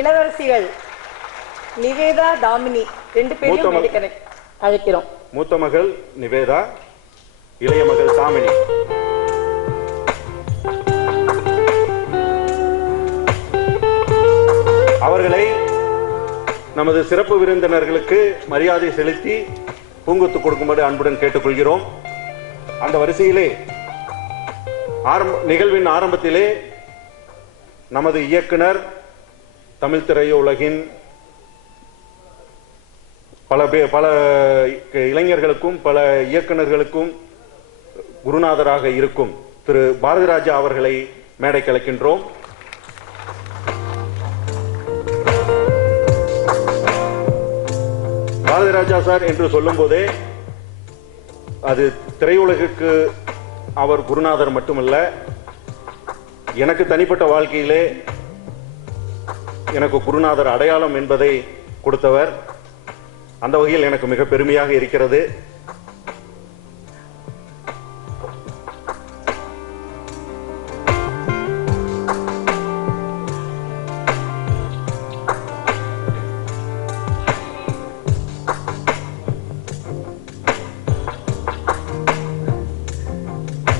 இளவரசிகள் நிவேதா, தாமினி 2 பேரையும் அழைக்கிறோம். மூத்த மகள் நிவேதா, இளைய மகள் தாமினி. அவர்களை நமது சிறப்பு விருந்தினர்களுக்கு மரியாதை செலுத்தி பூங்கொத்து கொடுக்கும்படி அன்புடன் கேட்டுக்கொள்கிறோம். அந்த வரிசையிலே நிகழ்வின் ஆரம்பத்திலே நமது இயக்குனர், தமிழ் திரையுலகின் பல இளைஞர்களுக்கும் பல இயக்குநர்களுக்கும் குருநாதராக இருக்கும் திரு பாரதிராஜா அவர்களை மேடைக்கு அழைக்கின்றோம். பாரதிராஜா சார் என்று சொல்லும் போதே அது திரையுலகிற்கு அவர் குருநாதர் மட்டுமல்ல, எனக்கு தனிப்பட்ட வாழ்க்கையிலே எனக்கு குருநாதர் அடையாளம் என்பதை கொடுத்தவர். அந்த வகையில் எனக்கு மிக பெருமையாக இருக்கிறது.